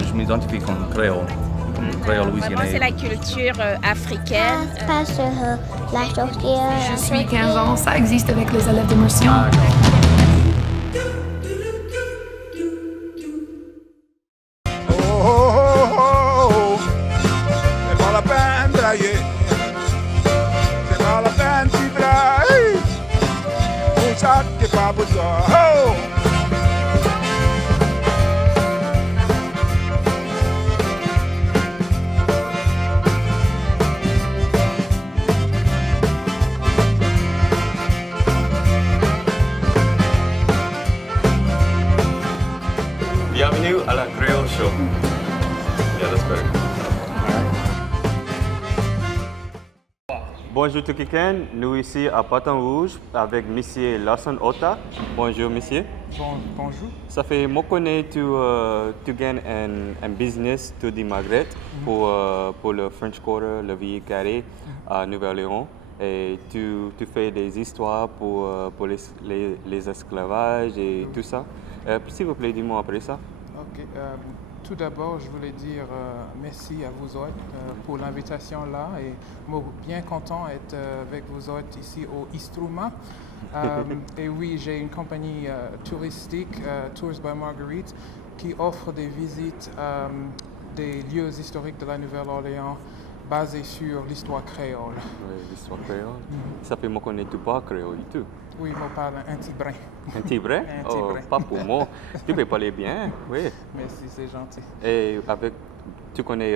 Je m'identifie comme créole Vraiment, c'est louisianais. la culture africaine. Pas sur la sorcière. Je suis 15 ans, ça existe avec les élèves d'immersion. C'est pas la peine de draguer. C'est pas la peine de brailler. Pour ça, t'es pas besoin. Oh! Bienvenue à la Creole Show. Yeah, that's better. Bonjour tout week-end, nous ici à Baton Rouge avec Monsieur Lawson Ota. Bonjour Monsieur. Bonjour. Ça fait moi connais tu gagnes un business to the Maghreb pour le French Quarter, le Ville Carré à Nouvelle-Orléans. Et tu fais des histoires pour les esclavages et tout ça. S'il vous plaît, dis-moi après ça. Ok. Tout d'abord, je voulais dire merci à vous autres pour l'invitation là et moi bien content d'être avec vous autres ici au Istruma. Et oui, j'ai une compagnie touristique, Tours by Marguerite, qui offre des visites des lieux historiques de la Nouvelle-Orléans basés sur l'histoire créole. Oui, l'histoire créole. Ça fait moi connaître pas créole et tout. Oui, moi parle un petit brin. Un petit vrai? Un petit vrai. Pas pour moi. Tu peux parler bien, oui. Merci, c'est gentil. Et tu connais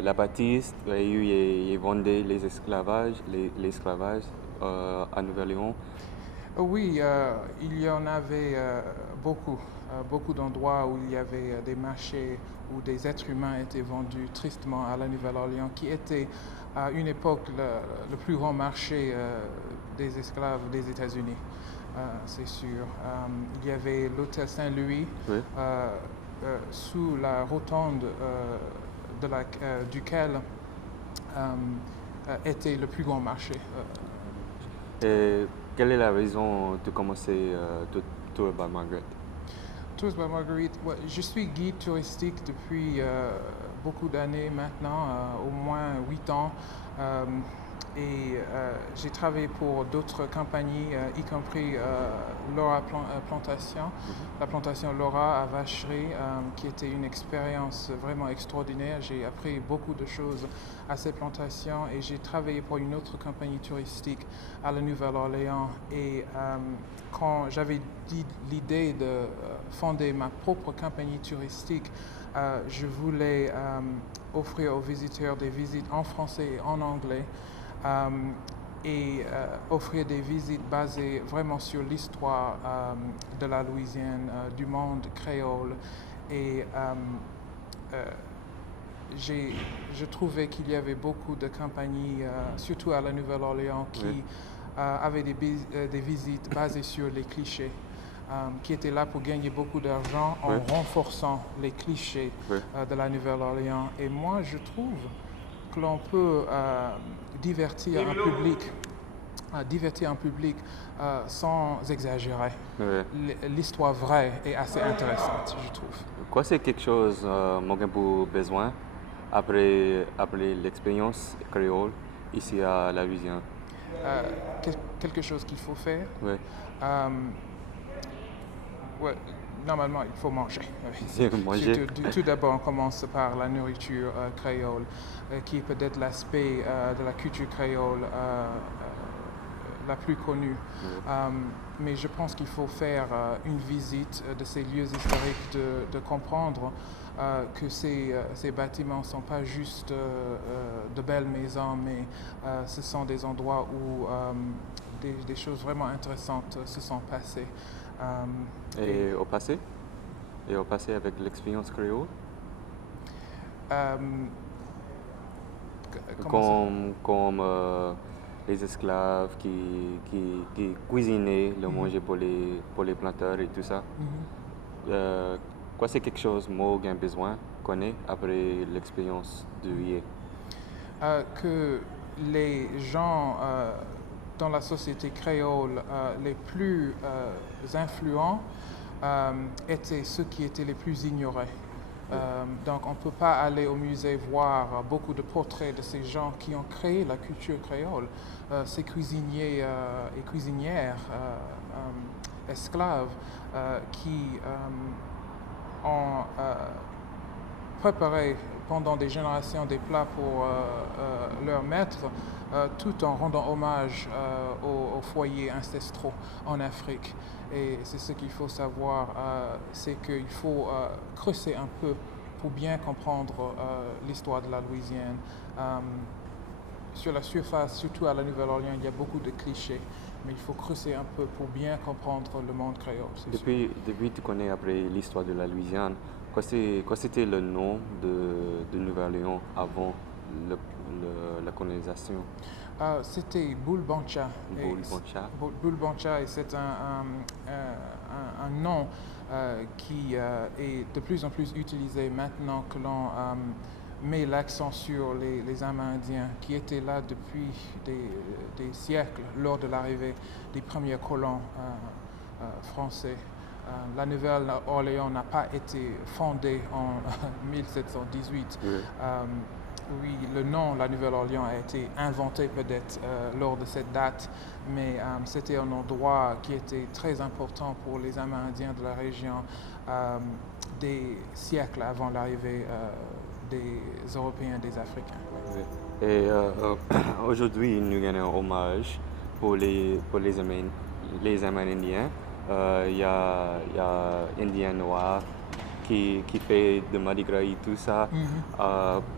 la Baptiste, il vendait l'esclavage à Nouvelle-Orléans. Oui, il y en avait beaucoup d'endroits où il y avait des marchés où des êtres humains étaient vendus tristement à la Nouvelle-Orléans, qui était à une époque le plus grand marché des esclaves des États-Unis, c'est sûr. Il y avait l'hôtel Saint-Louis, Oui. sous la rotonde duquel était le plus grand marché. Et quelle est la raison de commencer Tour by Margaret? Tours by Marguerite, ouais, je suis guide touristique depuis beaucoup d'années maintenant, au moins 8 ans. Et j'ai travaillé pour d'autres compagnies, y compris Laura Plantation, la plantation Laura à Vacherie, qui était une expérience vraiment extraordinaire. J'ai appris beaucoup de choses à ces plantations et j'ai travaillé pour une autre compagnie touristique à la Nouvelle-Orléans. Et quand j'avais l'idée de fonder ma propre compagnie touristique, je voulais offrir aux visiteurs des visites en français et en anglais. Et offrir des visites basées vraiment sur l'histoire de la Louisiane, du monde créole. Et je trouvais qu'il y avait beaucoup de compagnies, surtout à la Nouvelle-Orléans, qui avaient des visites basées sur les clichés, qui étaient là pour gagner beaucoup d'argent en renforçant les clichés de la Nouvelle-Orléans. Et moi, je trouve que l'on peut divertir un public sans exagérer. Oui. L'histoire vraie est assez intéressante, je trouve. Quoi, c'est quelque chose moi j'ai besoin après l'expérience créole ici à la Louisiane? Quelque chose qu'il faut faire. Oui. Ouais, normalement, il faut manger. Manger. Tout d'abord, on commence par la nourriture créole, qui est peut-être l'aspect de la culture créole la plus connue. Mais je pense qu'il faut faire une visite de ces lieux historiques, de comprendre que ces bâtiments ne sont pas juste de belles maisons, mais ce sont des endroits où des choses vraiment intéressantes se sont passées. Et au passé avec l'expérience créole? Comme les esclaves qui cuisinaient le manger pour les planteurs et tout ça. Quoi, c'est quelque chose moi j'ai besoin connaître après l'expérience de vie? Que les gens dans la société créole les plus influents étaient ceux qui étaient les plus ignorés. Donc on ne peut pas aller au musée voir beaucoup de portraits de ces gens qui ont créé la culture créole, ces cuisiniers et cuisinières esclaves qui ont préparé pendant des générations des plats pour leurs maîtres, tout en rendant hommage aux foyers ancestraux en Afrique. Et c'est ce qu'il faut savoir, c'est qu'il faut creuser un peu pour bien comprendre l'histoire de la Louisiane. Sur la surface, surtout à la Nouvelle-Orléans, il y a beaucoup de clichés, mais il faut creuser un peu pour bien comprendre le monde créole. Depuis tu connais après l'histoire de la Louisiane, quoi c'était le nom de Nouvelle-Orléans avant la colonisation? C'était Boule Bancha. Boule Bancha, et c'est un nom qui est de plus en plus utilisé maintenant que l'on met l'accent sur les Amérindiens qui étaient là depuis des siècles lors de l'arrivée des premiers colons français. La Nouvelle-Orléans n'a pas été fondée en 1718. Oui, le nom, la Nouvelle-Orléans, a été inventé peut-être lors de cette date, mais c'était un endroit qui était très important pour les Amérindiens de la région des siècles avant l'arrivée des Européens, des Africains. Oui. Et aujourd'hui, nous gagnons un hommage pour les Amérindiens. Il y a Indien Noir qui fait de Mardi Gras et tout ça.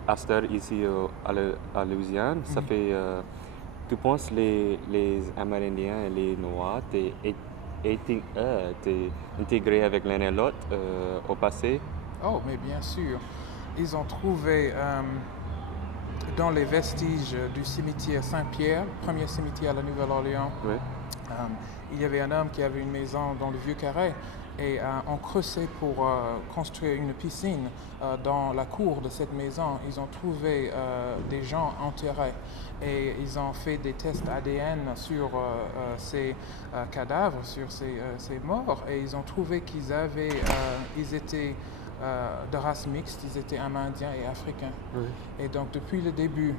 Astor ici à Louisiane, ça fait. Tu penses les Amérindiens et les Noirs étaient intégrés avec l'un et l'autre au passé? Oh, mais bien sûr. Ils ont trouvé dans les vestiges du cimetière Saint-Pierre, premier cimetière à la Nouvelle-Orléans, Oui. il y avait un homme qui avait une maison dans le Vieux-Carré et on creusait pour construire une piscine dans la cour de cette maison. Ils ont trouvé des gens enterrés et ils ont fait des tests ADN sur ces cadavres, sur ces morts, et ils ont trouvé ils étaient de race mixte, ils étaient amérindiens et africains. Oui. Et donc depuis le début,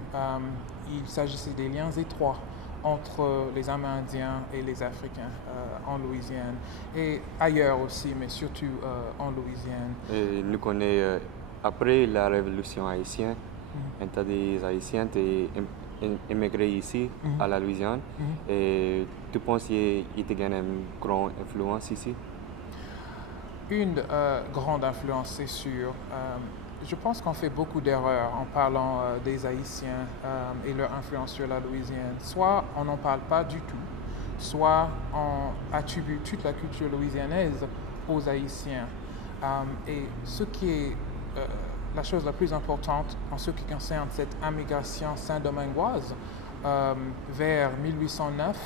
il s'agissait des liens étroits entre les Amérindiens et les Africains en Louisiane et ailleurs aussi, mais surtout en Louisiane. Et nous connaissons, après la révolution haïtienne, un tas des Haïtiens ont immigré ici, à la Louisiane. Et tu penses qu'il y a une grande influence ici? Une grande influence, c'est sûr. Je pense qu'on fait beaucoup d'erreurs en parlant des Haïtiens et leur influence sur la Louisiane. Soit on n'en parle pas du tout, soit on attribue toute la culture louisianaise aux Haïtiens. Et ce qui est la chose la plus importante en ce qui concerne cette immigration saint-domingoise vers 1809,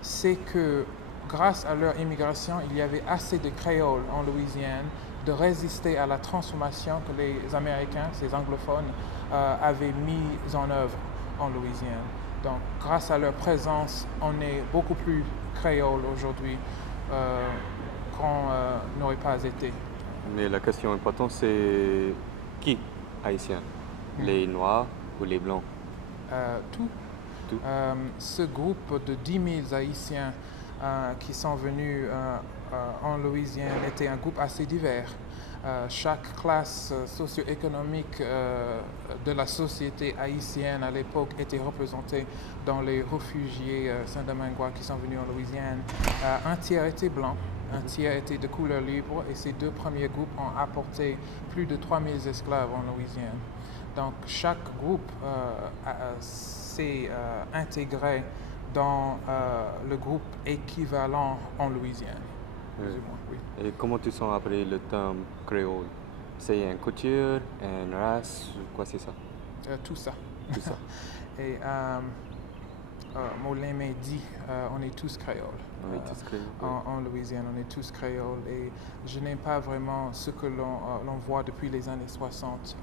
c'est que grâce à leur immigration, il y avait assez de créoles en Louisiane de résister à la transformation que les Américains, ces anglophones, avaient mise en œuvre en Louisiane. Donc, grâce à leur présence, on est beaucoup plus créole aujourd'hui qu'on n'aurait pas été. Mais la question importante, c'est qui haïtien? Les Noirs ou les Blancs? Tout. Ce groupe de 10 000 Haïtiens qui sont venus en Louisiane était un groupe assez divers. Chaque classe socio-économique de la société haïtienne à l'époque était représentée dans les réfugiés saint-domingois qui sont venus en Louisiane. Un tiers était blanc, un tiers était de couleur libre, et ces deux premiers groupes ont apporté plus de 3000 esclaves en Louisiane. Donc chaque groupe s'est intégré dans le groupe équivalent en Louisiane. Oui. Oui. Et comment tu sens après le terme créole? C'est une culture, une race, quoi c'est ça? Tout ça. Tout ça. Et Molémé dit, on est tous créoles. On est tous créoles, oui. En Louisiane, on est tous créoles. Et je n'aime pas vraiment ce que l'on voit depuis les années 60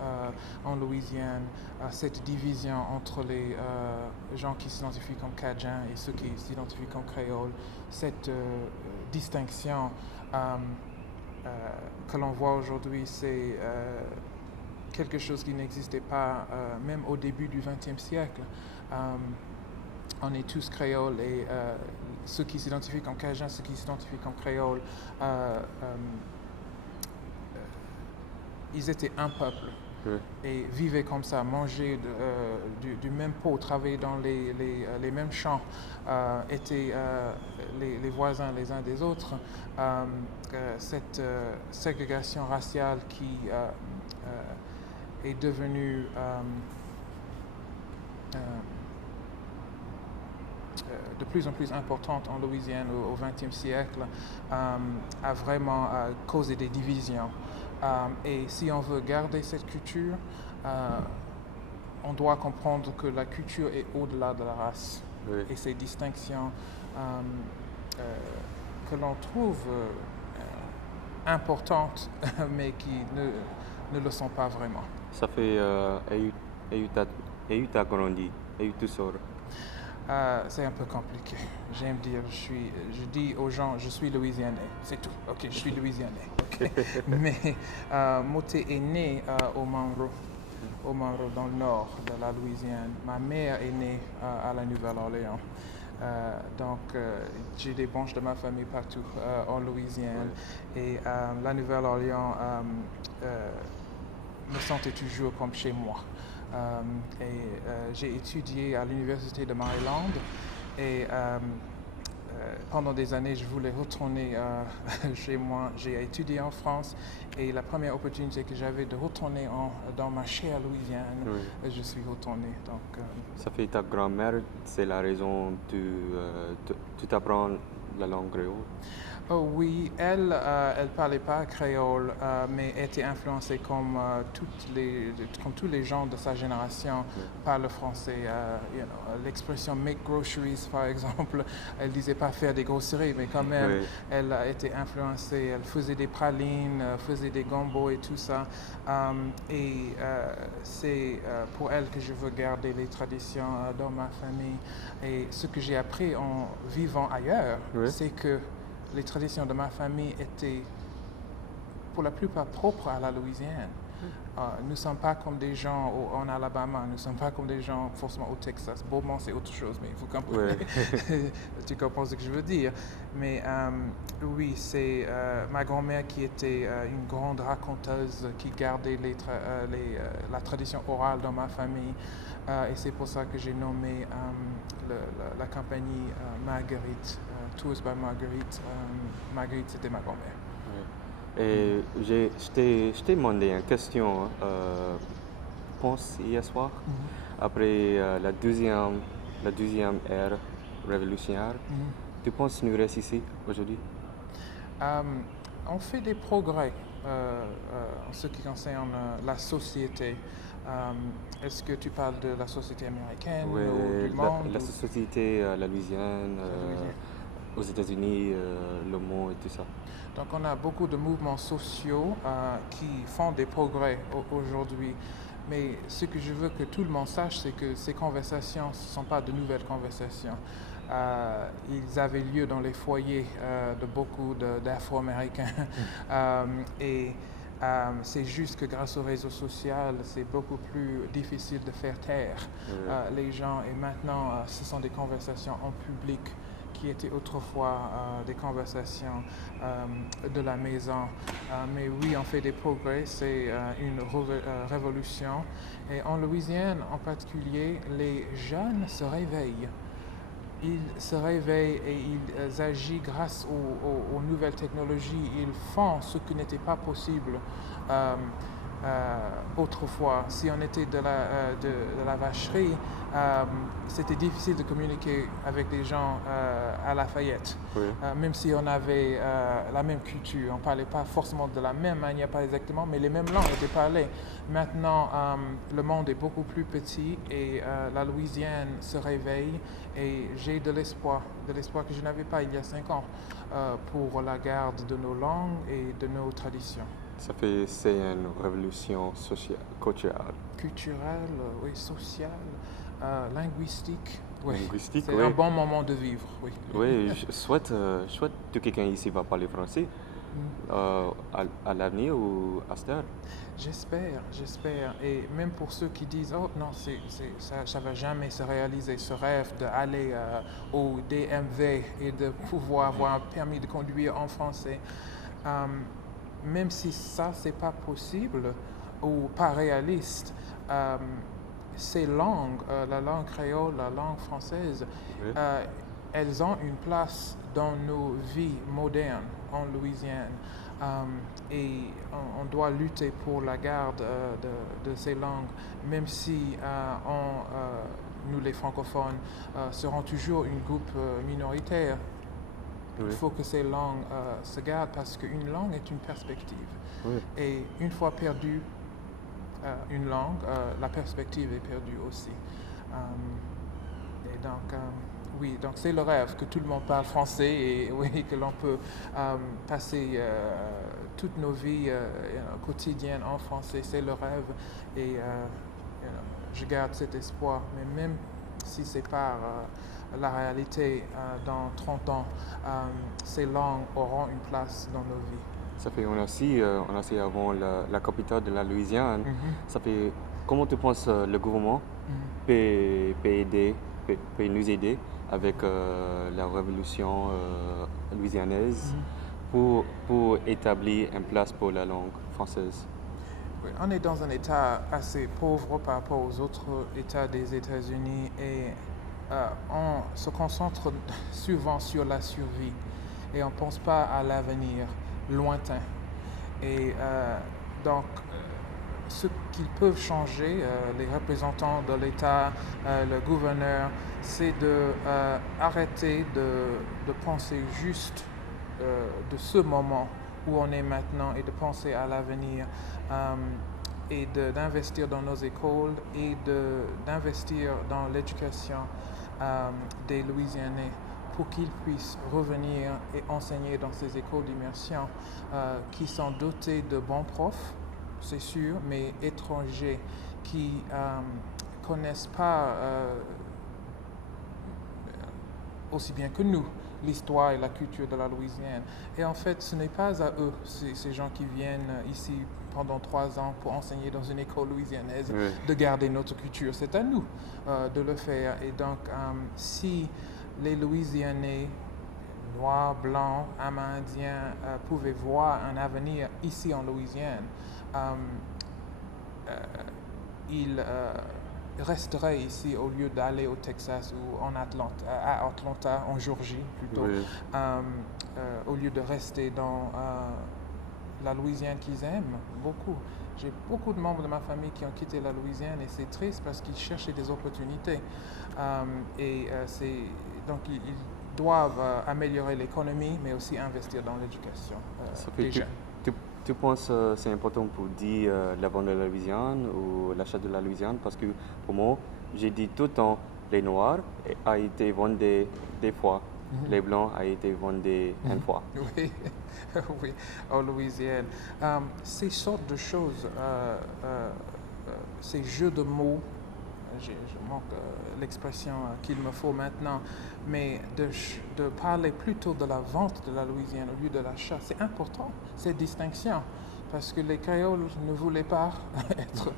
en Louisiane, cette division entre les gens qui s'identifient comme Cajuns et ceux qui s'identifient comme créoles. Cette distinction que l'on voit aujourd'hui, c'est quelque chose qui n'existait pas même au début du XXe siècle. On est tous créoles et ceux qui s'identifient comme Cajuns, ceux qui s'identifient comme créoles, ils étaient un peuple. Oui. Et vivaient comme ça, mangeaient du même pot, travaillaient dans les mêmes champs, étaient les voisins les uns des autres. Cette ségrégation raciale qui est devenue de plus en plus importante en Louisiane au XXe siècle, a vraiment causé des divisions. Et si on veut garder cette culture, on doit comprendre que la culture est au-delà de la race. Oui. Et ces distinctions que l'on trouve importantes, mais qui ne le sont pas vraiment. Ça fait tu as grandi, et tu sors. C'est un peu compliqué. J'aime dire, je dis aux gens, je suis Louisianais, c'est tout. Ok, je suis Louisianais. Okay. Mais Moté est né au Monroe, dans le nord de la Louisiane. Ma mère est née à la Nouvelle-Orléans. Donc, j'ai des branches de ma famille partout en Louisiane. Et la Nouvelle-Orléans me sentait toujours comme chez moi. J'ai étudié à l'Université de Maryland et pendant des années, je voulais retourner chez moi. J'ai étudié en France et la première opportunité que j'avais de retourner dans ma chère Louisiane, je suis retourné. Donc, ça fait ta grand-mère, c'est la raison que tu t'apprends la langue créole? Oh oui, elle parlait pas créole, mais était influencée comme tous les gens de sa génération par le français. L'expression make groceries, par exemple, elle disait pas faire des grosseries, mais quand même, elle a été influencée. Elle faisait des pralines, faisait des gambos et tout ça. C'est pour elle que je veux garder les traditions dans ma famille. Et ce que j'ai appris en vivant ailleurs, c'est que les traditions de ma famille étaient pour la plupart propres à la Louisiane. Nous ne sommes pas comme des gens en Alabama, nous ne sommes pas comme des gens forcément au Texas. Beaumont, c'est autre chose, mais vous comprenez. Tu comprends ce que je veux dire. Mais oui, c'est ma grand-mère qui était une grande raconteuse qui gardait la tradition orale dans ma famille. Et c'est pour ça que j'ai nommé la compagnie Marguerite, Tours by Marguerite. Marguerite, c'était ma grand-mère. Et je t'ai demandé une question, pense hier soir, après la deuxième ère révolutionnaire. Tu penses que nous restons ici aujourd'hui? On fait des progrès en ce qui concerne la société. Est-ce que tu parles de la société américaine ou du monde? La société, la Louisiane, aux États-Unis, le monde et tout ça. Donc on a beaucoup de mouvements sociaux qui font des progrès aujourd'hui. Mais ce que je veux que tout le monde sache, c'est que ces conversations, ce ne sont pas de nouvelles conversations. Ils avaient lieu dans les foyers de beaucoup d'Afro-Américains. C'est juste que grâce aux réseaux sociaux, c'est beaucoup plus difficile de faire taire les gens. Et maintenant, ce sont des conversations en public qui étaient autrefois des conversations de la maison. Mais oui, on fait des progrès, c'est une révolution. Et en Louisiane en particulier, les jeunes se réveillent. Ils se réveillent et ils agissent grâce aux nouvelles technologies. Ils font ce qui n'était pas possible autrefois. Si on était de la vacherie, c'était difficile de communiquer avec des gens à Lafayette. Même si on avait la même culture, on ne parlait pas forcément de la même manière, pas exactement, mais les mêmes langues étaient parlées. Maintenant, le monde est beaucoup plus petit et la Louisiane se réveille et j'ai de l'espoir que je n'avais pas il y a 5 ans pour la garde de nos langues et de nos traditions. C'est une révolution sociale, culturelle. Culturelle, oui, sociale, linguistique. Oui. Linguistique, c'est un bon moment de vivre, oui. Oui, soit que quelqu'un ici va parler français, à l'avenir ou à cette heure. J'espère. Et même pour ceux qui disent, oh non, ça va jamais se réaliser, ce rêve d'aller au DMV et de pouvoir avoir un permis de conduire en français. Même si ça, c'est pas possible ou pas réaliste, ces langues, la langue créole, la langue française, elles ont une place dans nos vies modernes en Louisiane. Et on doit lutter pour la garde de ces langues, même si nous, les francophones, serons toujours un groupe minoritaire. Oui. Il faut que ces langues se gardent parce qu'une langue est une perspective. Oui. Et une fois perdue une langue, la perspective est perdue aussi. Et donc, oui, donc c'est le rêve que tout le monde parle français et oui, que l'on peut passer toutes nos vies quotidiennes en français. C'est le rêve et je garde cet espoir. Mais même si c'est pas la réalité dans 30 ans, ces langues auront une place dans nos vies. Ça fait, on a aussi avant la capitale de la Louisiane. Ça fait, comment tu penses le gouvernement peut nous aider avec la révolution louisianaise pour établir une place pour la langue française? Oui, on est dans un état assez pauvre par rapport aux autres états des États-Unis et on se concentre souvent sur la survie et on ne pense pas à l'avenir lointain. Et donc, ce qu'ils peuvent changer, les représentants de l'État, le gouverneur, c'est d'arrêter de penser juste de ce moment où on est maintenant et de penser à l'avenir et d'investir dans nos écoles et d'investir dans l'éducation des Louisianais pour qu'ils puissent revenir et enseigner dans ces écoles d'immersion qui sont dotées de bons profs, c'est sûr, mais étrangers qui connaissent pas aussi bien que nous l'histoire et la culture de la Louisiane. Et en fait, ce n'est pas à eux, ces gens qui viennent ici pendant 3 ans pour enseigner dans une école louisianaise, de garder notre culture. C'est à nous de le faire. Et donc, si les Louisianais, noirs, blancs, amérindiens, pouvaient voir un avenir ici en Louisiane, ils resteraient ici au lieu d'aller au Texas ou à Atlanta, en Géorgie plutôt, au lieu de rester dans la Louisiane qu'ils aiment beaucoup. J'ai beaucoup de membres de ma famille qui ont quitté la Louisiane et c'est triste parce qu'ils cherchaient des opportunités. Donc ils doivent améliorer l'économie mais aussi investir dans l'éducation. Tu penses que c'est important pour dire la vente de la Louisiane ou l'achat de la Louisiane? Parce que pour moi, j'ai dit tout le temps, les Noirs a été vendus des fois, les Blancs a été vendus une fois. Oui, oui, en Louisiane. Ces sortes de choses, ces jeux de mots, je manque l'expression qu'il me faut maintenant, mais de parler plutôt de la vente de la Louisiane au lieu de l'achat, c'est important, cette distinction, parce que les Créoles ne voulaient pas être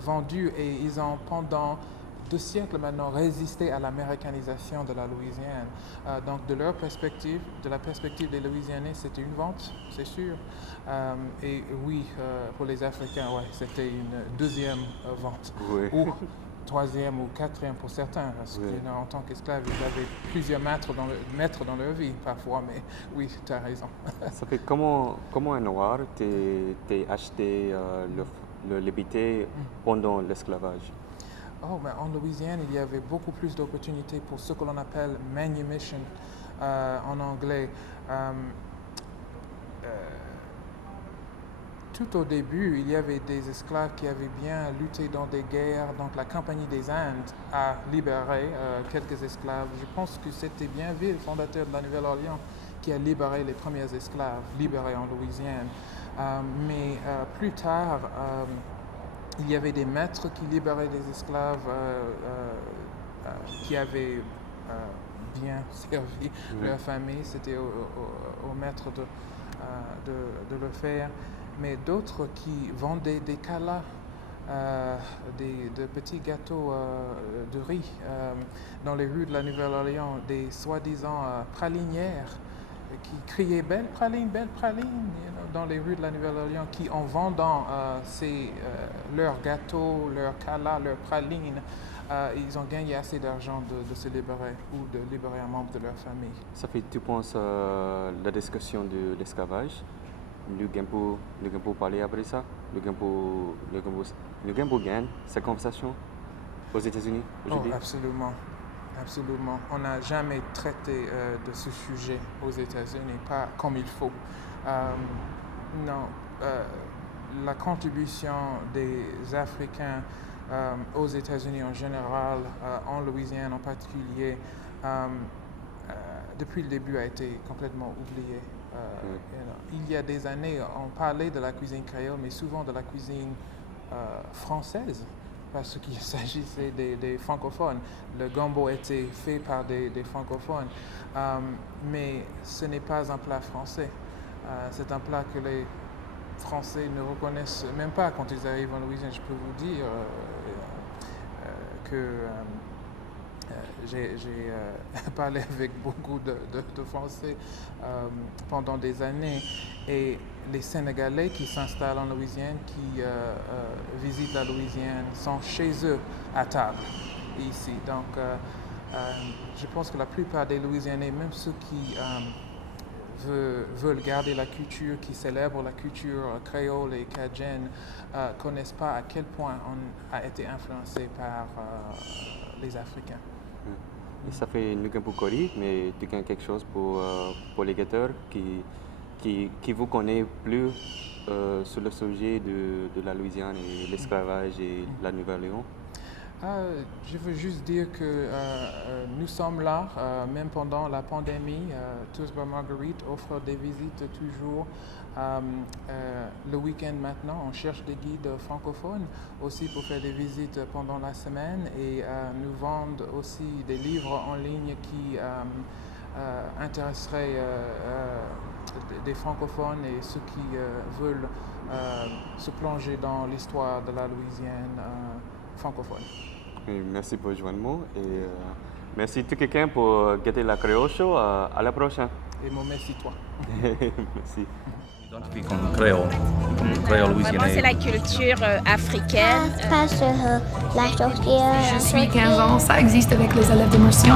vendus et ils ont pendant 2 siècles maintenant résisté à l'américanisation de la Louisiane. Donc de leur perspective, de la perspective des Louisianais, c'était une vente, c'est sûr. Et oui, pour les Africains, ouais, c'était une 2e vente. Oui. Ou 3e ou 4e pour certains, parce qu'en tant qu'esclave, ils avaient plusieurs maîtres dans leur vie parfois, mais oui, tu as raison. Ça fait comment un Noir t'es acheté le liberté pendant l'esclavage? Oh, mais en Louisiane, il y avait beaucoup plus d'opportunités pour ce que l'on appelle manumission en anglais. Tout au début, il y avait des esclaves qui avaient bien lutté dans des guerres. Donc la Compagnie des Indes a libéré quelques esclaves. Je pense que c'était Bienville, le fondateur de la Nouvelle-Orléans, qui a libéré les premiers esclaves libérés en Louisiane. Mais plus tard, il y avait des maîtres qui libéraient des esclaves qui avaient bien servi leur famille. C'était au maître de le faire, mais d'autres qui vendaient des calas, de petits gâteaux de riz dans les rues de la Nouvelle-Orléans, des soi-disant pralinières qui criaient belle praline, dans les rues de la Nouvelle-Orléans, qui en vendant leurs gâteaux, leurs calas, leurs pralines, ils ont gagné assez d'argent de se libérer ou de libérer un membre de leur famille. Ça fait, tu penses, la discussion de l'esclavage? Nous allons parler après ça? Nous allons gagner cette conversation aux États-Unis aujourd'hui? Oh, absolument. Absolument. On n'a jamais traité de ce sujet aux États-Unis, pas comme il faut. Non, la contribution des Africains aux États-Unis en général, en Louisiane en particulier, depuis le début a été complètement oubliée. Il y a des années, on parlait de la cuisine créole, mais souvent de la cuisine française, parce qu'il s'agissait des francophones. Le gumbo était fait par des francophones, mais ce n'est pas un plat français. C'est un plat que les Français ne reconnaissent même pas quand ils arrivent en Louisiane. Je peux vous dire que j'ai parlé avec beaucoup de Français pendant des années, et les Sénégalais qui s'installent en Louisiane, qui visitent la Louisiane, sont chez eux à table ici. Donc je pense que la plupart des Louisianais, même ceux qui veulent garder la culture, qui célèbrent la culture créole et cajun, connaissent pas à quel point on a été influencé par les Africains. Et ça fait nous pour Cory, mais tu gagnes quelque chose pour les guetteurs qui vous connaissent plus sur le sujet de la Louisiane et l'esclavage et la Nouvelle-Orléans? Je veux juste dire que nous sommes là, même pendant la pandémie. Tours by Marguerite offre des visites toujours. Le week-end maintenant, on cherche des guides francophones aussi pour faire des visites pendant la semaine, et nous vendons aussi des livres en ligne qui intéresseraient des francophones et ceux qui veulent se plonger dans l'histoire de la Louisiane francophone. Et merci pour joindre moi et merci tout quelqu'un pour guetter la Créole Show. À la prochaine. Et mon merci toi. Merci. Identifié comme créole louisianais. Vraiment, c'est la culture africaine. Parce que la sorcière. Je suis 15 ans, ça existe avec les élèves d'immersion.